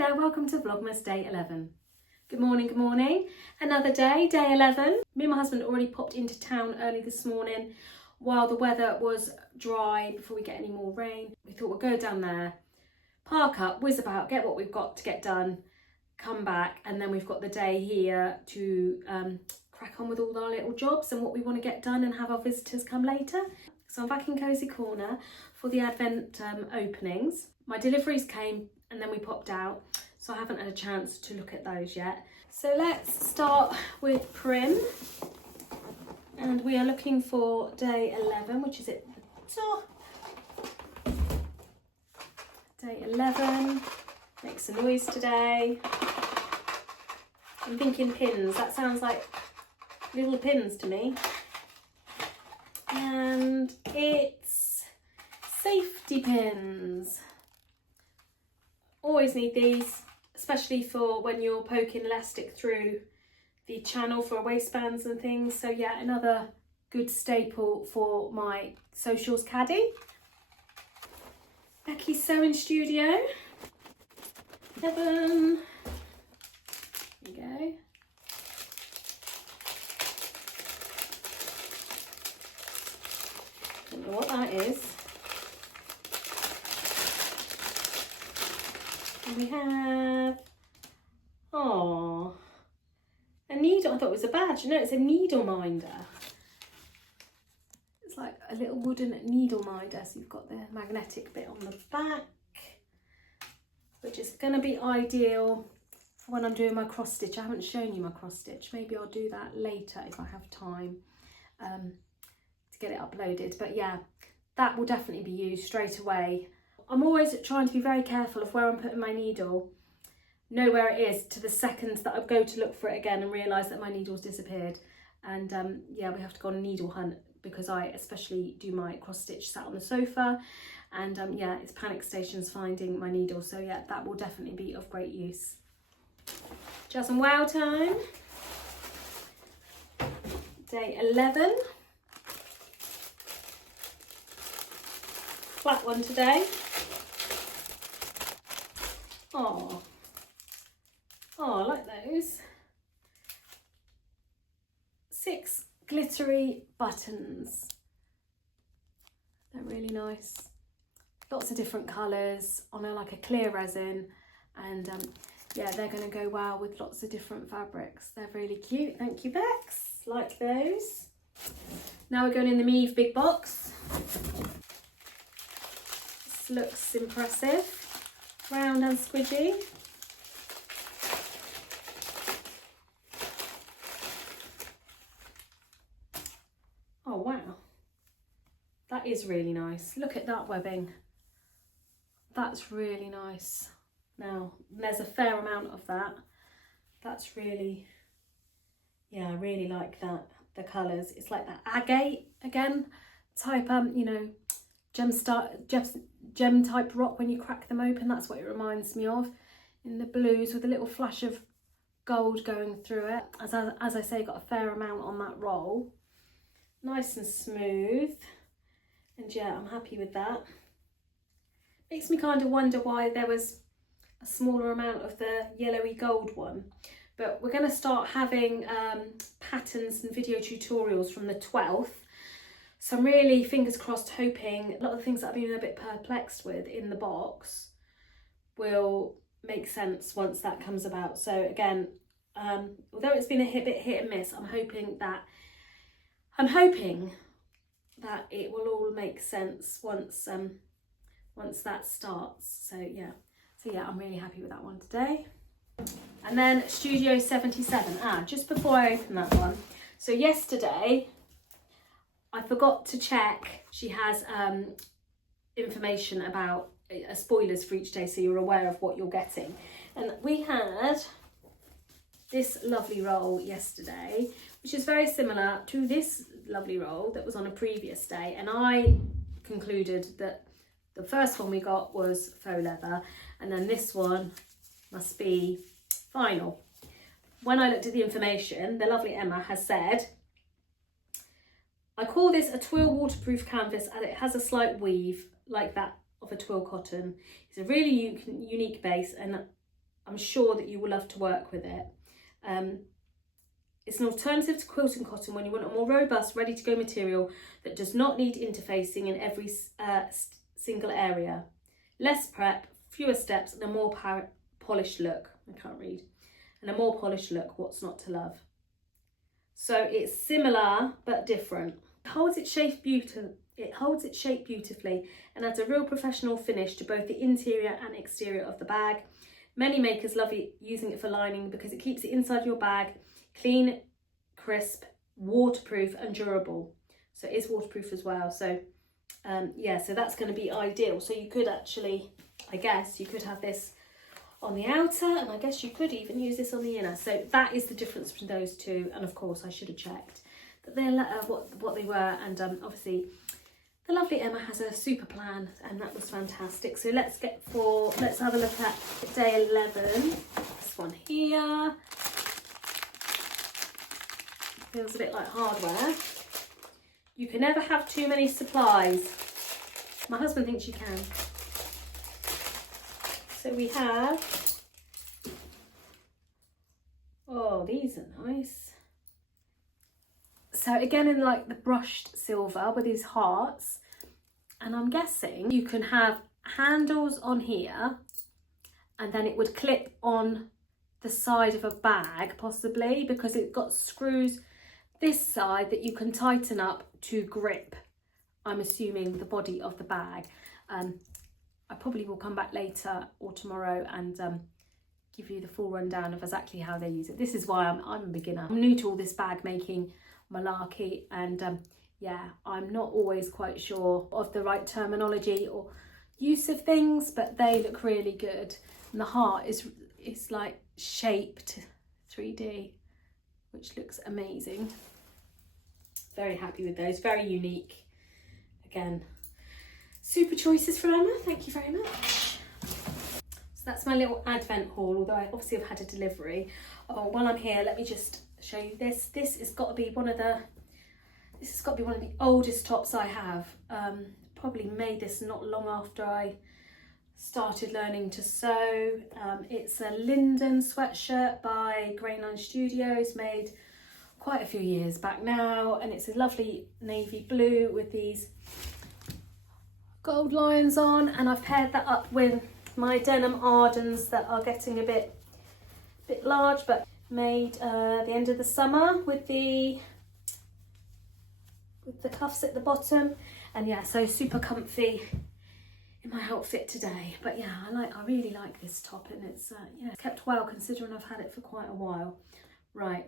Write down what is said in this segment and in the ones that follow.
there, welcome to Vlogmas Day 11. Good morning, good morning. Another day, day 11. Me and my husband already popped into town early this morning while the weather was dry before we get any more rain. We thought we'll go down there, park up, whiz about, get what we've got to get done, come back, and then we've got the day here to crack on with all our little jobs and what we want to get done and have our visitors come later. So I'm back in Cozy Corner for the Advent openings. My deliveries came and then we popped out, so I haven't had a chance to look at those yet. So let's start with Prym, and we are looking for day 11, which is at the top. Day 11 makes a noise today. I'm thinking pins, that sounds like little pins to me. And it's safety pins. Always need these, especially for when you're poking elastic through the channel for waistbands and things. So yeah, another good staple for my socials caddy. Becky's sewing studio. Heaven. There you go. Don't know what that is. And we have, oh, a needle. I thought it was a badge. No, it's a needle minder. It's like a little wooden needle minder. So you've got the magnetic bit on the back, which is going to be ideal for when I'm doing my cross stitch. I haven't shown you my cross stitch. Maybe I'll do that later if I have time to get it uploaded. But yeah, that will definitely be used straight away. I'm always trying to be very careful of where I'm putting my needle, know where it is to the second that I go to look for it again and realise that my needle's disappeared. And yeah, we have to go on a needle hunt because I especially do my cross stitch sat on the sofa, and yeah, it's panic stations finding my needle. So yeah, that will definitely be of great use. Jazz and Wow time. Day 11. Flat one today. Oh, I like those. 6 glittery buttons. They're really nice. Lots of different colours on like a clear resin, and yeah, they're going to go well with lots of different fabrics. They're really cute. Thank you, Bex. Like those. Now we're going in the Meve big box. This looks impressive. Round and squidgy. Oh wow, that is really nice. Look at that webbing. That's really nice. Now there's a fair amount of that. That's really, yeah, I really like that. The colours, it's like that agate again type, you know, gem type rock when you crack them open. That's what it reminds me of, in the blues with a little flash of gold going through it. As I say, got a fair amount on that roll. Nice and smooth, and yeah, I'm happy with that. Makes me kind of wonder why there was a smaller amount of the yellowy gold one, but we're going to start having patterns and video tutorials from the 12th. So I'm really, fingers crossed, hoping a lot of the things that I've been a bit perplexed with in the box will make sense once that comes about. So again, although it's been a bit hit and miss, I'm hoping that it will all make sense once that starts. So yeah, I'm really happy with that one today. And then Studio 77. Just before I open that one, so yesterday I forgot to check. She has information about spoilers for each day, so you're aware of what you're getting. And we had this lovely roll yesterday, which is very similar to this lovely roll that was on a previous day. And I concluded that the first one we got was faux leather, and then this one must be vinyl. When I looked at the information, the lovely Emma has said, I call this a twill waterproof canvas, and it has a slight weave like that of a twill cotton. It's a really unique base, and I'm sure that you will love to work with it. It's an alternative to quilting cotton when you want a more robust, ready-to-go material that does not need interfacing in every single area. Less prep, fewer steps, and a more polished look. I can't read. And a more polished look, what's not to love? So it's similar but different. It holds its shape beautifully and adds a real professional finish to both the interior and exterior of the bag. Many makers love using it for lining because it keeps it inside your bag clean, crisp, waterproof and durable. So it is waterproof as well. So yeah, so that's going to be ideal. So you could actually, I guess you could have this on the outer, and I guess you could even use this on the inner. So that is the difference between those two. And of course I should have checked that they're what they were, and obviously the lovely Emma has a super plan, and that was fantastic. So let's have a look at day 11. This one here feels a bit like hardware. You can never have too many supplies. My husband thinks you can. So we have, oh, these are nice. So again, in like the brushed silver with these hearts, and I'm guessing you can have handles on here, and then it would clip on the side of a bag, possibly, because it's got screws this side that you can tighten up to grip, I'm assuming, the body of the bag. I probably will come back later or tomorrow and give you the full rundown of exactly how they use it. This is why I'm a beginner. I'm new to all this bag making malarkey, and yeah, I'm not always quite sure of the right terminology or use of things, but they look really good. And the heart is like shaped 3D, which looks amazing. Very happy with those, very unique. Again, super choices for Emma, thank you very much. So that's my little Advent haul, although I obviously have had a delivery. Oh, while I'm here, let me just show you this. This has got to be one of the oldest tops I have. Probably made this not long after I started learning to sew. It's a Linden sweatshirt by Grainline Studios, made quite a few years back now, and it's a lovely navy blue with these gold lions on, and I've paired that up with my denim Ardens that are getting a bit large, but made the end of the summer with the cuffs at the bottom. And yeah, so super comfy in my outfit today. But yeah, I really like this top, and it's yeah, kept well considering I've had it for quite a while. Right,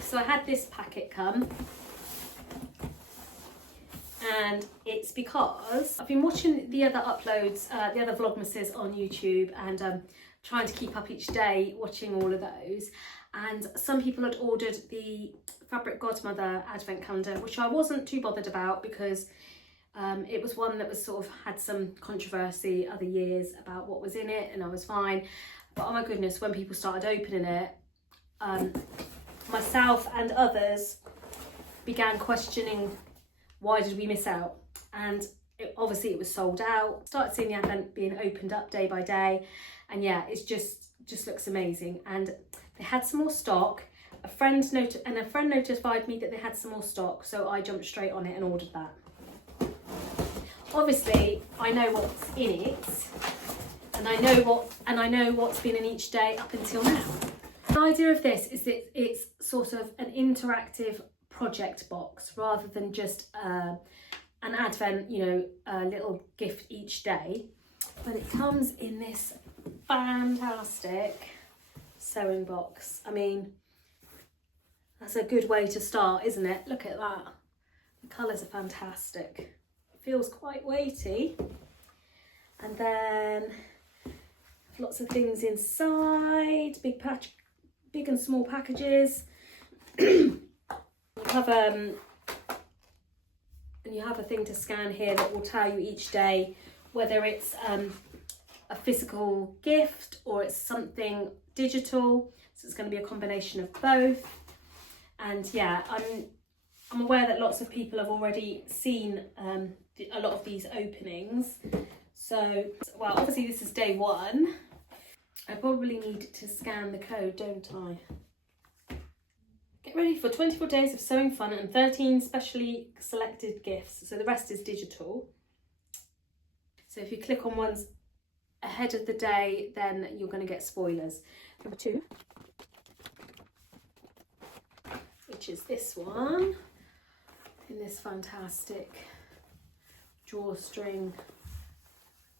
so I had this packet come, and it's because I've been watching the other uploads, the other vlogmases on YouTube, and trying to keep up each day watching all of those. And some people had ordered the Fabric Godmother Advent Calendar, which I wasn't too bothered about because it was one that was sort of had some controversy other years about what was in it, and I was fine. But oh my goodness, when people started opening it, myself and others began questioning, why did we miss out? And obviously it was sold out. Started seeing the Advent being opened up day by day, and yeah, it's just looks amazing. And they had some more stock. A friend notified me that they had some more stock, so I jumped straight on it and ordered that. Obviously, I know what's in it, and I know what's been in each day up until now. The idea of this is that it's sort of an interactive project box rather than just an Advent, you know, a little gift each day. But it comes in this fantastic sewing box. I mean, that's a good way to start, isn't it? Look at that. The colours are fantastic. It feels quite weighty. And then lots of things inside, big and small packages. You have and you have a thing to scan here that will tell you each day whether it's a physical gift or it's something digital. So it's going to be a combination of both. And yeah, I'm aware that lots of people have already seen a lot of these openings. So, well, obviously this is day one. I probably need to scan the code, don't I? Get ready for 24 days of sewing fun and 13 specially selected gifts. So the rest is digital. So if you click on ones ahead of the day, then you're going to get spoilers. Number 2, which is this one, in this fantastic drawstring,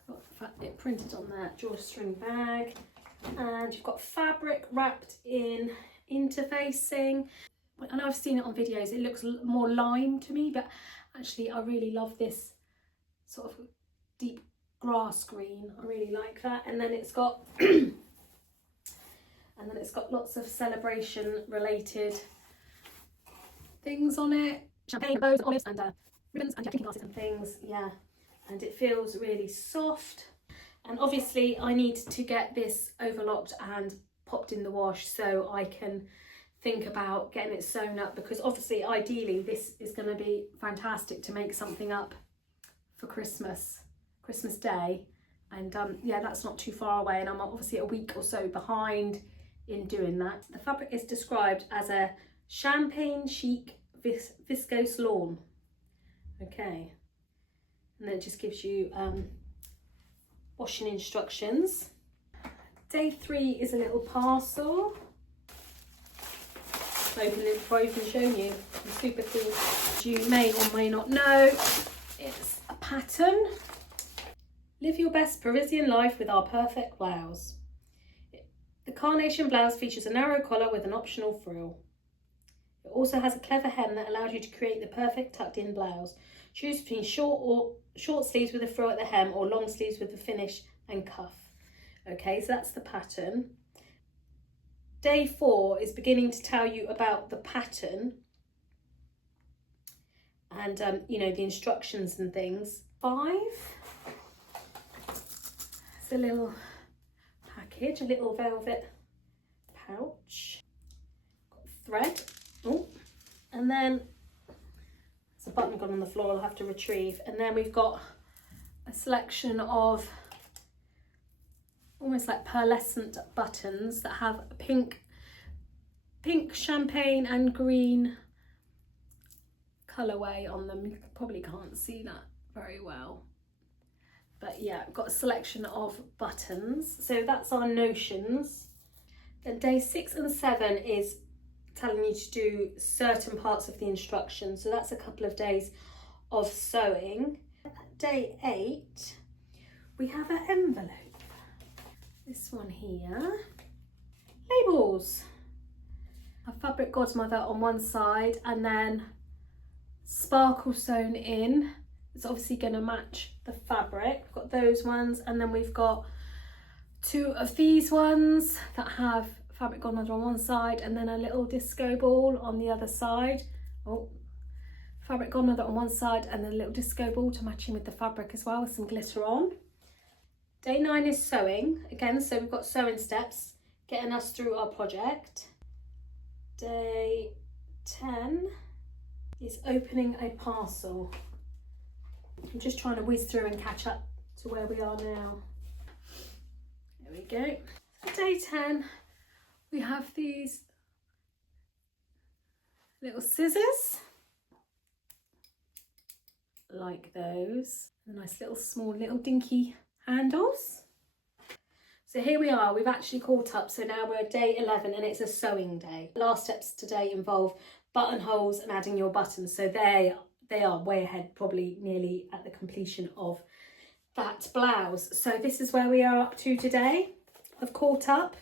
got it printed on that drawstring bag, and you've got fabric wrapped in interfacing. I know I've seen it on videos, it looks more lime to me, but actually I really love this sort of deep grass green. I really like that. And then it's got lots of celebration related things on it, champagne, bows, olives, and ribbons and drinking glasses and things. Yeah, and it feels really soft. And obviously I need to get this overlocked and popped in the wash so I can think about getting it sewn up, because obviously ideally this is going to be fantastic to make something up for Christmas Day. And yeah, that's not too far away, and I'm obviously a week or so behind in doing that. The fabric is described as a champagne chic viscose lawn. Okay, and then it just gives you washing instructions. Day 3 is a little parcel. I've opened it before I've even shown you. I'm super cool. As you may or may not know, it's a pattern. Live your best Parisian life with our perfect blouse. The carnation blouse features a narrow collar with an optional frill. It also has a clever hem that allows you to create the perfect tucked in blouse. Choose between short sleeves with a frill at the hem or long sleeves with the finish and cuff. Okay, so that's the pattern. Day 4 is beginning to tell you about the pattern and you know, the instructions and things. 5. It's a little package, a little velvet pouch. Got thread. Oh, and then there's a button gone on the floor I'll have to retrieve. And then we've got a selection of almost like pearlescent buttons that have a pink, champagne and green colourway on them. You probably can't see that very well. But yeah, I've got a selection of buttons. So that's our notions. Then day 6 and 7 is telling you to do certain parts of the instructions. So that's a couple of days of sewing. Day 8, we have an envelope. This one here. Labels. A fabric godmother on one side and then sparkle sewn in. It's obviously going to match the fabric. We've got those ones, and then we've got 2 of these ones that have fabric godmother on one side and then a little disco ball on the other side. Oh, fabric godmother on one side and then a little disco ball to match in with the fabric as well, with some glitter on. Day 9 is sewing again, so we've got sewing steps getting us through our project. Day 10 is opening a parcel. I'm just trying to whiz through and catch up to where we are now. There we go. So day 10, we have these little scissors, like those. The nice little small little dinky handles. So here we are, we've actually caught up. So now we're at day 11 and it's a sewing day. Last steps today involve buttonholes and adding your buttons. So they are way ahead, probably nearly at the completion of that blouse. So this is where we are up to today. I've caught up.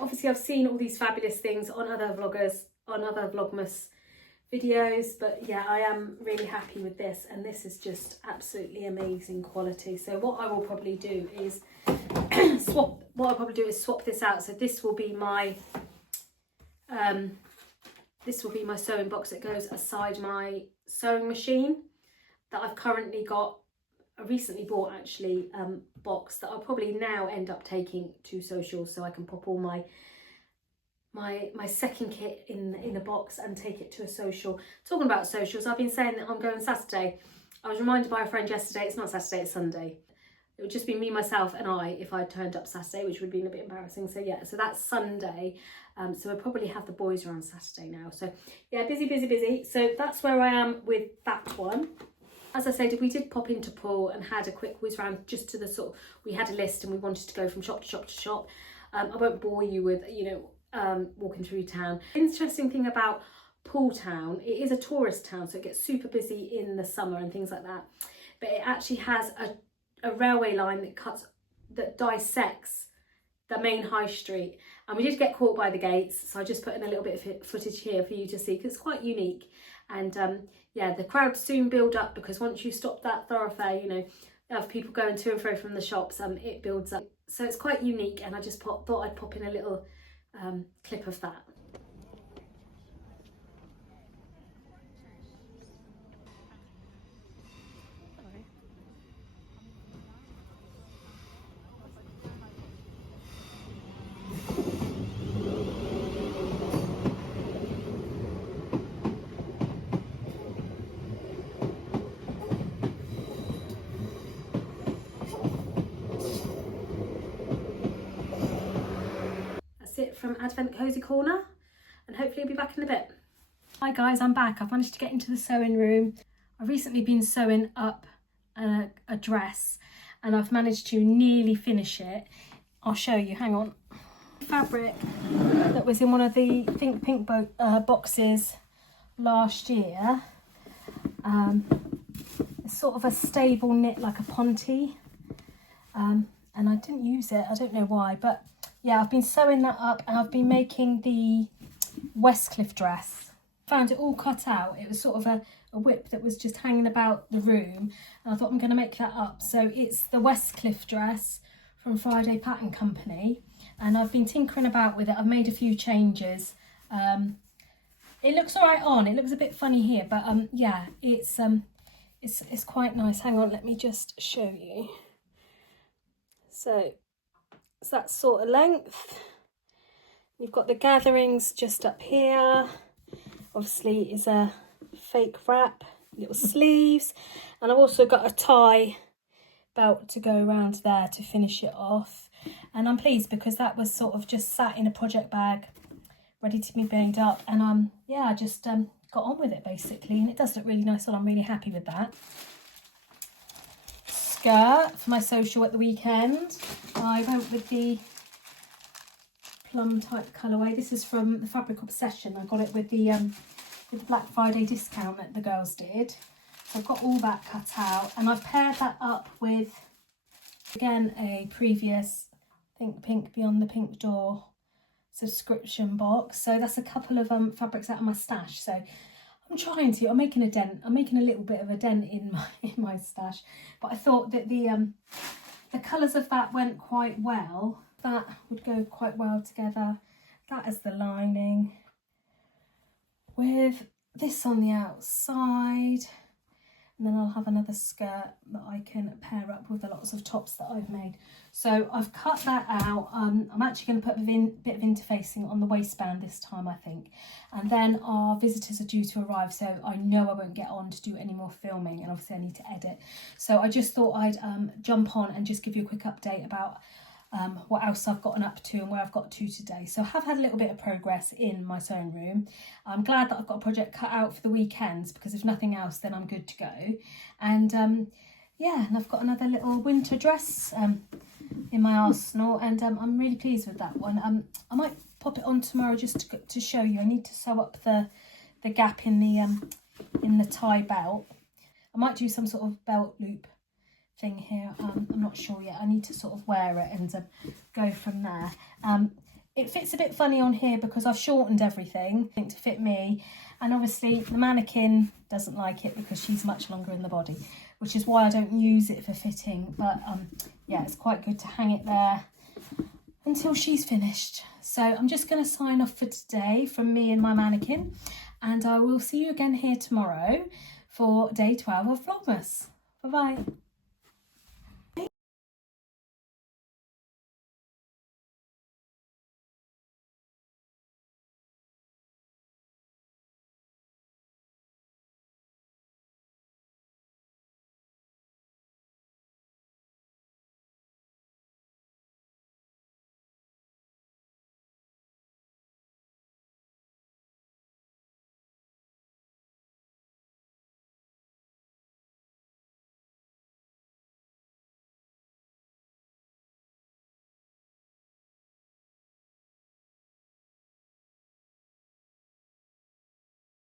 Obviously I've seen all these fabulous things on other vloggers, on other Vlogmas videos, but yeah, I am really happy with this, and this is just absolutely amazing quality. So what I will probably do is swap this out. So this will be my sewing box that goes aside my sewing machine that I've currently got. I recently bought actually box that I'll probably now end up taking to socials, so I can pop all my second kit in a box and take it to a social. Talking about socials, I've been saying that I'm going Saturday. I was reminded by a friend yesterday, it's not Saturday, it's Sunday. it would just be me, myself and I if I turned up Saturday, which would have been a bit embarrassing. So yeah, so that's Sunday. So we'll probably have the boys around Saturday now. So yeah, busy. So that's where I am with that one. As I said, we did pop into Paul and had a quick whiz round just to the sort of, we had a list and we wanted to go from shop to shop to shop. I won't bore you with, walking through town. Interesting thing about Poole Town, it is a tourist town, so it gets super busy in the summer and things like that. But it actually has a railway line that dissects the main high street. And we did get caught by the gates, so I just put in a little bit of footage here for you to see, because it's quite unique. And yeah, the crowds soon build up, because once you stop that thoroughfare, of people going to and fro from the shops, it builds up. So it's quite unique, and I just thought I'd pop in a little clip of that. It from Advent Cozy Corner, and hopefully I'll be back in a bit. Hi guys, I'm back. I've managed to get into the sewing room. I've recently been sewing up a dress, and I've managed to nearly finish it. I'll show you, hang on. Fabric that was in one of the Think Pink boxes last year. It's sort of a stable knit, like a ponte, and I didn't use it, I don't know why, but yeah, I've been sewing that up, and I've been making the Westcliff dress. Found it all cut out. It was sort of a whip that was just hanging about the room, and I thought I'm going to make that up. So it's the Westcliff dress from Friday Pattern Company, and I've been tinkering about with it. I've made a few changes. It looks all right on. It looks a bit funny here, but yeah, it's quite nice. Hang on, let me just show you. So it's that sort of length. You've got the gatherings just up here. Obviously it's a fake wrap, little sleeves, and I've also got a tie belt to go around there to finish it off. And I'm pleased because that was sort of just sat in a project bag ready to be made up, and yeah, I just got on with it basically, and it does look really nice, and I'm really happy with that. Skirt for my social at the weekend. I went with the plum type colourway. This is from the Fabric Obsession. I got it with the Black Friday discount that the girls did. So I've got all that cut out, and I've paired that up with, again, a previous Think Pink Beyond the Pink Door subscription box. So that's a couple of fabrics out of my stash. So I'm making a dent. I'm making a little bit of a dent in my stash, but I thought that the colours of that went quite well. That would go quite well together. That is the lining with this on the outside, and then I'll have another skirt that I can pair up with the lots of tops that I've made. So I've cut that out. I'm actually going to put a bit of interfacing on the waistband this time, I think. And then our visitors are due to arrive, so I know I won't get on to do any more filming, and obviously I need to edit. So I just thought I'd jump on and just give you a quick update about what else I've gotten up to and where I've got to today. So I have had a little bit of progress in my sewing room. I'm glad that I've got a project cut out for the weekends, because if nothing else, then I'm good to go. And yeah, and I've got another little winter dress in my arsenal, and I'm really pleased with that one. I might pop it on tomorrow just to show you. I need to sew up the gap in the tie belt. I might do some sort of belt loop thing here. I'm not sure yet. I need to sort of wear it and go from there. It fits a bit funny on here because I've shortened everything to fit me, and obviously the mannequin doesn't like it because she's much longer in the body, which is why I don't use it for fitting. But yeah, it's quite good to hang it there until she's finished. So I'm just going to sign off for today from me and my mannequin, and I will see you again here tomorrow for day 12 of Vlogmas. Bye bye.